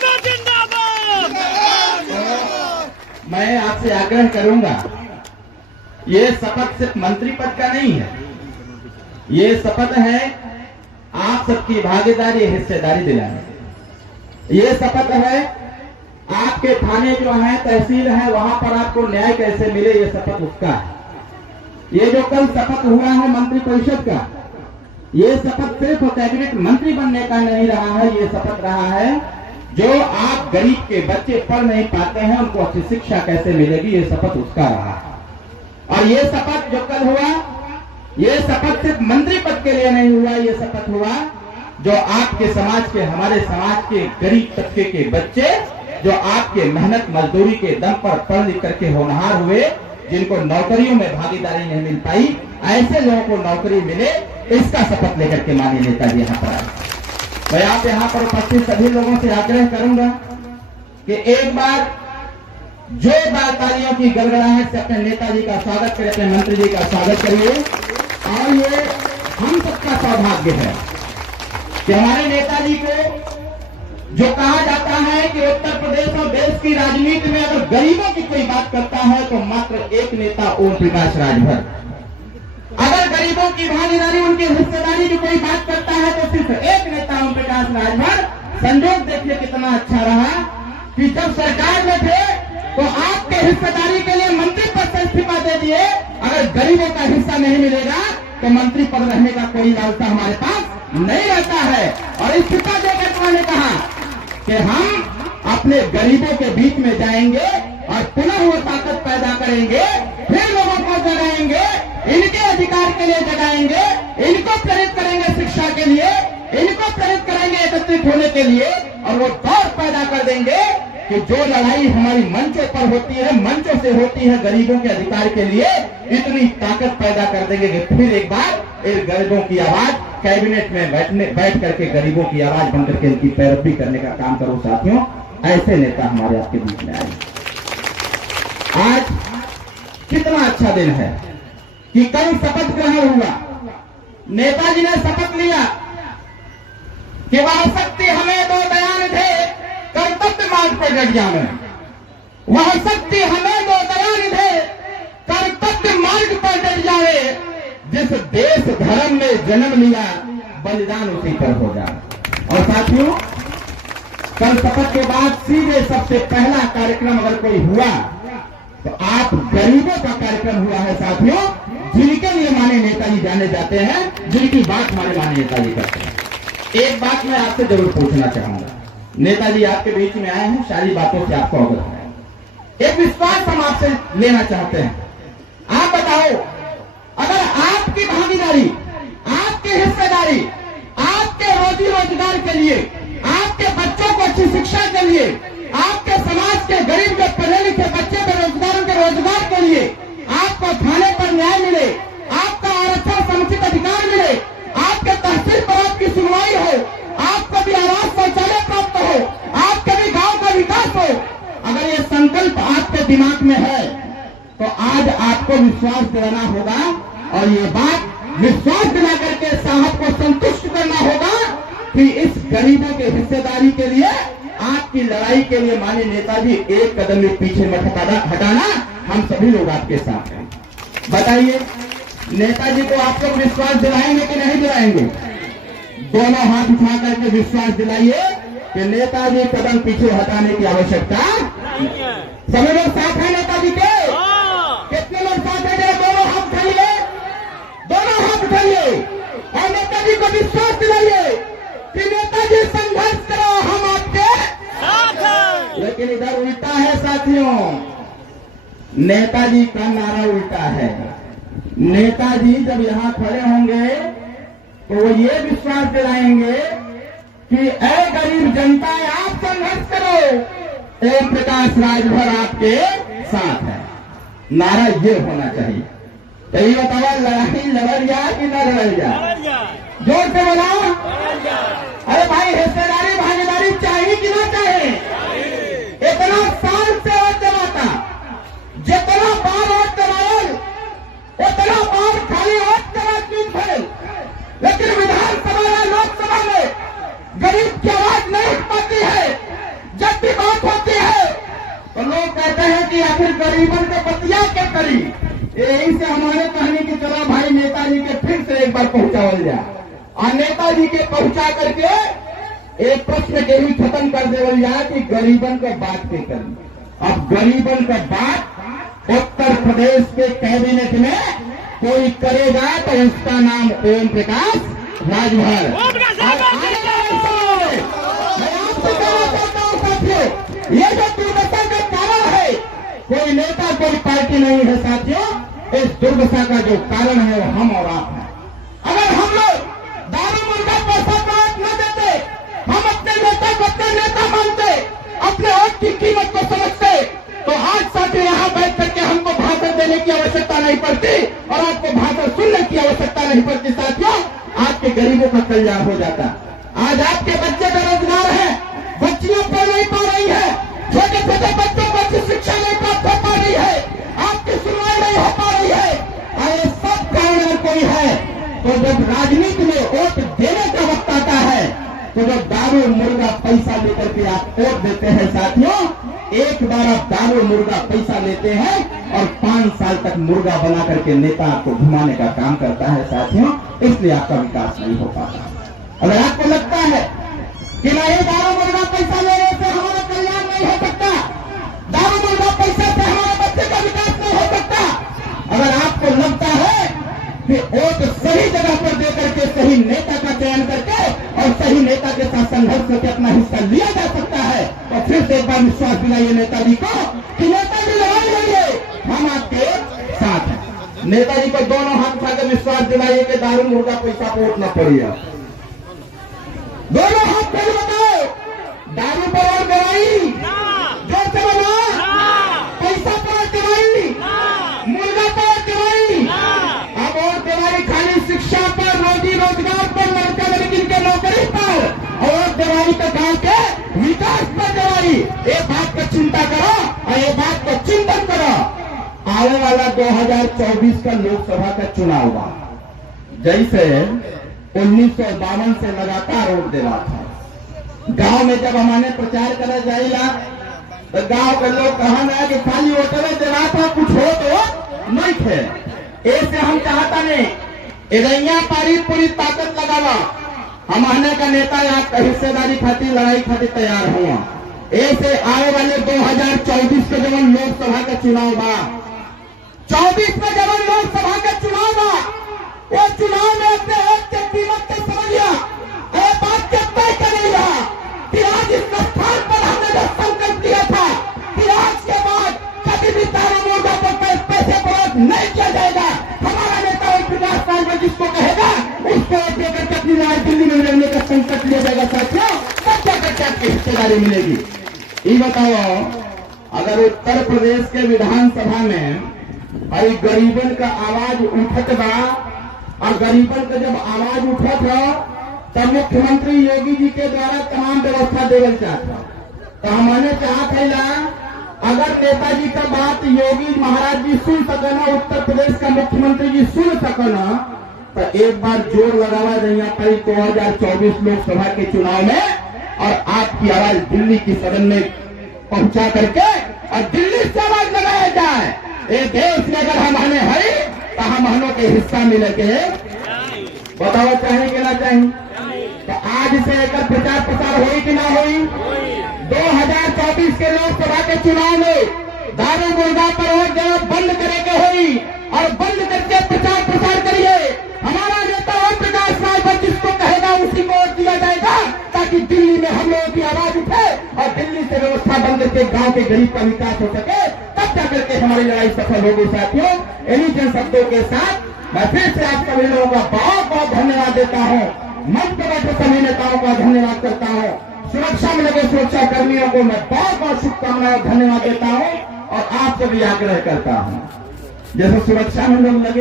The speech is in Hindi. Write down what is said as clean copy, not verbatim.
जिंदाबाद जिंदाबाद। मैं आपसे आग्रह करूंगा, ये शपथ सिर्फ मंत्री पद का नहीं है, ये शपथ है आप सबकी भागीदारी हिस्सेदारी दिलाने। ये शपथ है आपके थाने जो है, तहसील है, वहां पर आपको न्याय कैसे मिले, ये शपथ उसका है। ये जो कल शपथ हुआ है मंत्री परिषद का, ये शपथ सिर्फ कैबिनेट मंत्री बनने का नहीं रहा है, ये शपथ रहा है जो आप गरीब के बच्चे पढ़ नहीं पाते हैं उनको अच्छी शिक्षा कैसे मिलेगी, ये शपथ उसका रहा है। और ये शपथ जो कल हुआ, ये शपथ सिर्फ मंत्री पद के लिए नहीं हुआ, ये शपथ हुआ जो आपके समाज के, हमारे समाज के गरीब तबके के बच्चे जो आपके मेहनत मजदूरी के दम पर पढ़ लिख करके होनहार हुए, जिनको नौकरियों में भागीदारी नहीं मिल पाई, ऐसे लोगों को नौकरी मिले, इसका शपथ लेकर के माननीय नेताजी यहाँ पर आए। मैं आप यहाँ पर उपस्थित सभी लोगों से आग्रह करूंगा कि एक बार जोरदार तालियों की गड़गड़ाहट से अपने नेताजी का स्वागत करें, अपने मंत्री जी का स्वागत करिए। और ये हम सबका सौभाग्य है कि हमारे नेताजी को जो कहा जाता है कि उत्तर प्रदेश और देश की राजनीति में अगर गरीबों की कोई बात करता है तो मात्र एक नेता ओम प्रकाश राजभर। अगर गरीबों की भागीदारी, उनकी हिस्सेदारी की कोई बात करता है तो सिर्फ एक नेता ओम प्रकाश राजभर। संजोग देखिए कितना अच्छा रहा कि जब सरकार में थे तो आपके हिस्सेदारी के लिए मंत्री पद से इस्तीफा दे दिए। अगर गरीबों का हिस्सा नहीं मिलेगा तो मंत्री पद रहने का कोई लालसा हमारे पास नहीं रहता है। और इस्तीफा देकर उन्होंने कहा कि हम अपने गरीबों के बीच में जाएंगे और पुनः वो ताकत पैदा करेंगे, फिर लोगों को जगाएंगे, इनके अधिकार के लिए जगाएंगे, इनको प्रेरित करेंगे शिक्षा के लिए, इनको प्रेरित करेंगे एकत्रित होने के लिए, और वो दौर पैदा कर देंगे कि जो लड़ाई हमारी मंचों पर होती है, मंचों से होती है गरीबों के अधिकार के लिए, इतनी ताकत पैदा कर देंगे कि फिर एक बार इस गरीबों की आवाज कैबिनेट में बैठ करके गरीबों की आवाज बनकर के इनकी पैरवी करने का काम करो। साथियों, ऐसे नेता हमारे आपके बीच में आए। आज कितना अच्छा दिन है कि कल शपथ ग्रहण हुआ। नेताजी ने शपथ लिया कि वह शक्ति हमें दो दयान थे, कर्तव्य मार्ग पर डट जावे। वह शक्ति हमें दो दयान थे, कर्तव्य मार्ग पर डट जावे। जिस देश धर्म में जन्म लिया, बलिदान उसी पर हो जाए। और साथियों, कल शपथ के बाद सीधे सबसे पहला कार्यक्रम अगर कोई हुआ तो आप गरीबों का कार्यक्रम हुआ है साथियों, जिनके लिए माननीय नेताजी जाने जाते हैं, जिनकी बात हमारे माननीय नेताजी करते हैं। एक बात मैं आपसे जरूर पूछना चाहूंगा, नेताजी आपके बीच में आए हैं, सारी बातों से आपको अवगत है। एक विश्वास हम आपसे लेना चाहते हैं। आप बताओ, अगर आपकी भागीदारी, आपकी हिस्सेदारी, आपके रोजी रोजगार के लिए, आपके बच्चों को अच्छी शिक्षा के लिए, आपके समाज के गरीब के पढ़े लिखे बच्चे बेरोजगारों के रोजगार के लिए, आपको थाने पर न्याय मिले, आपका आरक्षण समुचित अधिकार मिले, आपके तहसील पर आपकी सुनवाई हो, आपको भी आवास शौचालय प्राप्त हो, आपके भी गांव का विकास हो, अगर ये संकल्प आपके दिमाग में है तो आज आपको विश्वास दिलाना होगा। और ये बात विश्वास दिला करके साहब को संतुष्ट करना होगा कि इस गरीबों के हिस्सेदारी के लिए, आपकी लड़ाई के लिए माननीय नेताजी एक कदम भी पीछे मत हटाना, हम सभी लोग आपके साथ हैं। बताइए, नेताजी को आप लोग विश्वास दिलाएंगे कि नहीं दिलाएंगे? दोनों हाथ उठा करके विश्वास दिलाइए कि नेताजी कदम पीछे हटाने की आवश्यकता। सभी लोग साथ हैं नेताजी के? कितने लोग साथ हैं? दोनों हाथ उठाइए, दोनों हाथ उठाइए और नेताजी को विश्वास दिलाइए कि नेताजी संघर्ष करो, हम आपके साथ हैं। लेकिन इधर उल्टा है साथियों, नेताजी का नारा उल्टा है। नेताजी जब यहाँ खड़े होंगे तो वो ये विश्वास दिलाएंगे कि ऐ गरीब जनता, आप संघर्ष करो, ओम प्रकाश राजभर आपके साथ है। नारा ये होना चाहिए। तो ये बताओ, लड़ाई लड़ जाए कि न लड़ जाए? जोर से बोलाओ। अरे भाई, हिस्सेदारी भागीदारी चाहिए कि ना चाहिए? इतना साल से वोट जमाता, जितना बार वोट जमाए उतना बार खाली वोट जमा क्यों थे, लेकिन विधानसभा या लोकसभा में गरीब की आवाज नहीं उठ पाती है। फिर गरीबन के बतिया के करी। यही से हमारे कहने की चलो भाई नेताजी के फिर से एक बार पहुंचावल जाए और नेताजी के पहुंचा करके एक प्रश्न के ही खत्म कर देवल जाए कि गरीबन का बात पे करी। अब गरीबन का बात उत्तर प्रदेश के कैबिनेट में कोई करेगा तो उसका नाम ओम प्रकाश राजभर। ये जो दुर्दशा का कारण है, कोई नेता कोई पार्टी नहीं है साथियों, इस दुर्दशा का जो कारण है वो हम और आप हैं। अगर हम लोग दारू मुर्गा पैसा प्राप्त न देते, हम अपने नेता को अपने नेता मानते, अपने वोट की कीमत को समझते, तो आज साथियों यहाँ बैठ करके हमको भाषण देने की आवश्यकता नहीं पड़ती और आपको भाषण सुनने की आवश्यकता नहीं पड़ती। साथियों, आपके गरीबों का कल्याण हो जाता। आज आपके बच्चे बेरोजगार हैं, बच्चियां पढ़ नहीं पा रही है, छोटे छोटे बच्चों को अच्छी शिक्षा नहीं प्राप्त हो पा रही है, आपकी सुनवाई नहीं हो पा रही है। और ये सब कारण कोई है तो जब राजनीति में वोट देने का वक्त आता है तो जब दारू मुर्गा पैसा लेकर के आप वोट देते हैं साथियों, एक बार आप दारू मुर्गा पैसा लेते हैं और 5 साल तक मुर्गा बना करके नेता आपको घुमाने का काम करता है साथियों, इसलिए आपका विकास नहीं हो पाता। अगर आपको लगता है कि नहीं दारू मुर्गा पैसा लेने से हमारा कल्याण नहीं हो सकता, दारू मुर्गा पैसा से हमारे बच्चे का विकास नहीं हो सकता, अगर आपको लगता है कि वोट सही जगह पर दे करके सही नेता का चयन करके और सही नेता के साथ संघर्ष करके अपना हिस्सा लिया जा सकता है, तो फिर से एक बार विश्वास दिलाइए नेताजी को कि नेताजी लड़ाई लड़िए, हम आपके साथ हैं। नेताजी को दोनों हाथ उठाकर विश्वास दिलाइए कि दारू मुर्गा पैसा वोट न पड़िए। दोनों हाथ खोल बताओ, दारू पर और दवाई जोर से बोलो, पैसा पर दवाई, मुर्गा पर दवाई, अब और दवाई खाली शिक्षा पर, रोजी रोजगार पर, लड़का लड़की के नौकरी पर और दवाई तो गांव के विकास पर दवाई। ये बात का चिंता करो और ये बात का चिंतन करो। आने वाला 2024 का लोकसभा का चुनाव हुआ, जैसे 1952 से लगातार वोट दे रहा था। गांव में जब हमने प्रचार करा जाएगा तो गांव के लोग कहना कि खाली वोटरे दे रहा था, कुछ हो तो नहीं थे। ऐसे हम चाहता नहीं, इधैया पारी पूरी ताकत लगावा, हमारे का नेता आपका हिस्सेदारी खातिर लड़ाई खातिर तैयार हुआ। ऐसे आने वाले 2024 के जब लोकसभा का चुनाव बा, 24 में जब लोकसभा का चुनाव बा, वो चुनाव में अपने वोट की कीमत को समझ लिया, बात जब तय कर लिया कि आज इस स्थान पर हमने जो संकल्प लिया था कि आज के बाद कभी भी दारू मुर्गा पर पैसे पर नहीं किया जाएगा, हमारा नेता ओम प्रकाश राजभर जिसको कहेगा उसको वोट देकर के अपनी राज दिल्ली में रहने का संकल्प लिया जाएगा। साथियों, तब जाकर के आपकी हिस्सेदारी मिलेगी। ये बताओ, अगर उत्तर प्रदेश के विधानसभा में भाई गरीबन का आवाज उठत बा और गरीबन का जब आवाज उठत हो तब मुख्यमंत्री योगी जी के द्वारा तमाम व्यवस्था देवल चाहता, तो हमने चाहत है अगर नेताजी का बात योगी महाराज जी सुन सकना, उत्तर प्रदेश का मुख्यमंत्री जी सुन सकना, तो एक बार जोर लगावा रही 2024 लोकसभा के चुनाव में और आपकी आवाज दिल्ली की सदन में पहुंचा करके और दिल्ली से आवाज लगाया जाए। ये देश में अगर हमारे है तो हम के हिस्सा मिले के बताओ चाहेंगे ना चाहें? तो आज से एक प्रचार प्रसार हुई कि ना हुई? 2024 के लोकसभा के चुनाव में दारू मुर्गा पर वोट देना बंद करे के हुई और बंद करके प्रचार प्रसार करिए। हमारा नेता ओम प्रकाश राजभर जिसको कहेगा उसी को वोट दिया जाएगा, ताकि दिल्ली में हम लोगों की आवाज उठे और दिल्ली से व्यवस्था बंद करके गांव के गरीब का विकास हो सके, तब जाकर के हमारी लड़ाई सफल होगी। साथियों, इन्हीं जन शब्दों के साथ मैं फिर से आप सभी लोगों का बहुत बहुत धन्यवाद देता हूँ। मंच पर बैठे सभी नेताओं का धन्यवाद करता हूँ। सुरक्षा में लगे सुरक्षा कर्मियों को मैं बहुत बहुत शुभकामनाएं और धन्यवाद देता हूँ और आपसे भी आग्रह करता हूँ, जैसे सुरक्षा में लोग लगे